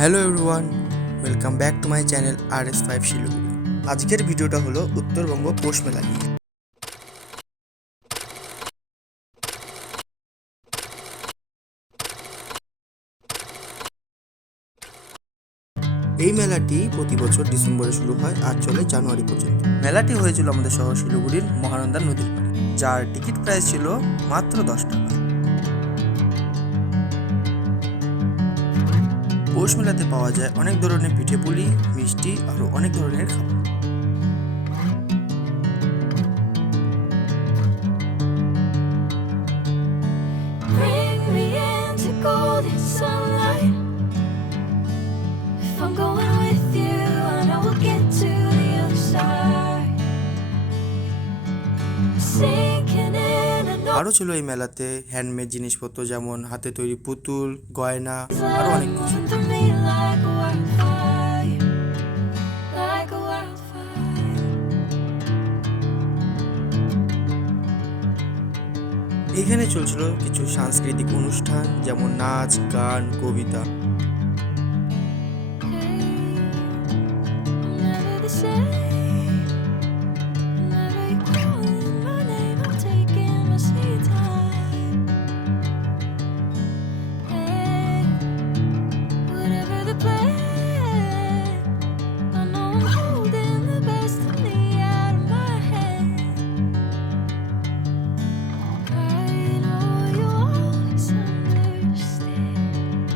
Hello everyone, welcome back to my channel RS5 Siliguri. আজকের ভিডিওটা হলো উত্তরবঙ্গ পৌষ মেলা নিয়ে। এই মেলাটি প্রতি বছর ডিসেম্বরে শুরু হয় আর চলে জানুয়ারি পর্যন্ত। মেলাটি হয়েছিল আমাদের শহর শিলিগুড়ির মহানন্দা নদীর পাড়ে, যার টিকিট প্রাইস ছিল মাত্র 10 টাকা। পৌষ মেলাতে পাওয়া যায় অনেক ধরনের পিঠেপুলি, মিষ্টি, আরও অনেক ধরনের খাবার। Bring me into golden sunlight. If I'm going with you, I know we'll get to the other side. Sinking in an আরও ছিল এই মেলাতে হ্যান্ডমেড জিনিসপত্র, যেমন হাতে তৈরি পুতুল, গয়না, আরও অনেক কিছু। moving through me like a wildfire, like a wildfire. এখানে চলছিল কিছু সাংস্কৃতিক অনুষ্ঠান, যেমন নাচ, গান, কবিতা। I'm never the same. Whenever you're calling my name, I'm taking my sweet time. Hey, whatever the plan, I know I'm holding the best of me out of my hand. I know you'll always understand.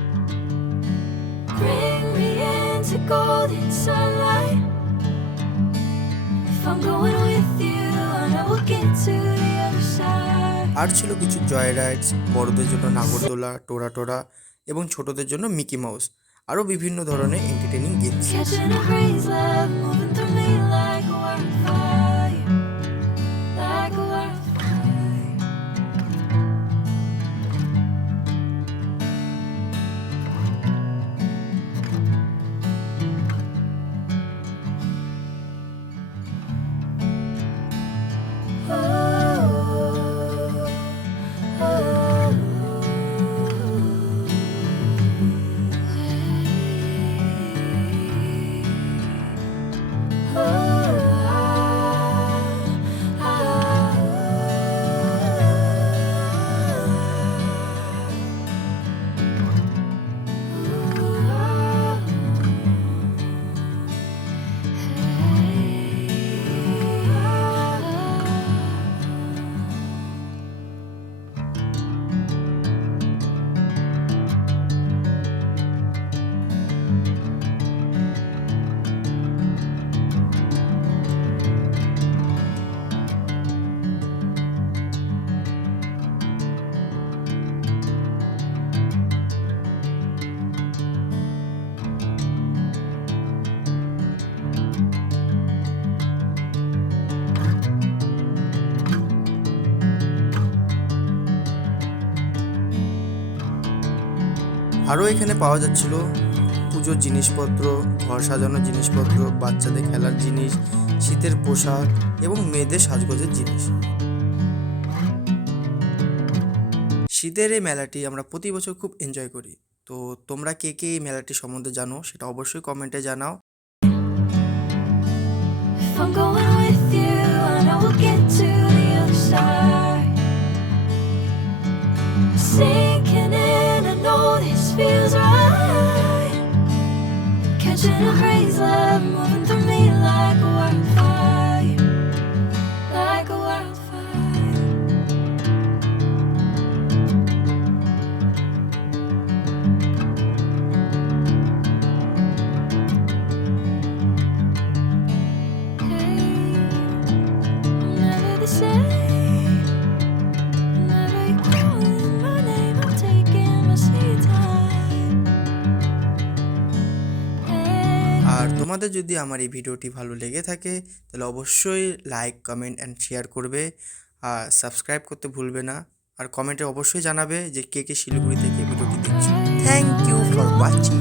Bring me into golden sunlight. If I'm going with you, I know we'll get to the other side. আর ছিল কিছু জয় রাইডস, বড়দের জন্য নাগরদোলা, টোরা এবং ছোটদের জন্য Mickey mouse, আরও বিভিন্ন ধরনের entertaining games. Catching a breeze, love moving through me like a wildfire, like a wildfire. আরও এখানে পাওয়া যাচ্ছিল পুজোর জিনিসপত্র, ঘর সাজানোর জিনিসপত্র, বাচ্চাদের খেলার জিনিস, শীতের পোশাক এবং মেয়েদের সাজগোজের জিনিস। শীতের এই মেলাটি আমরা প্রতি বছর খুব এনজয় করি। তো তোমরা কে কে এই মেলাটি সম্বন্ধে জানো সেটা অবশ্যই কমেন্টে জানাও। If I'm going with you, I know we'll get to the other side. Sinking in, I know this feels right. Catching a breeze, love moving through me like a wildfire, like a wildfire. I'm never the same. Whenever you're calling my name, I'm taking my sweet time. আর তোমাদের যদি আমার এই ভিডিওটি ভালো লেগে থাকে তাহলে অবশ্যই লাইক, কমেন্ট অ্যান্ড শেয়ার করবে, আর সাবস্ক্রাইব করতে ভুলবে না। আর কমেন্টে অবশ্যই জানাবে যে কে কে শিলিগুড়ি থেকে ভিডিওটি দেখছো। Thank you for watching.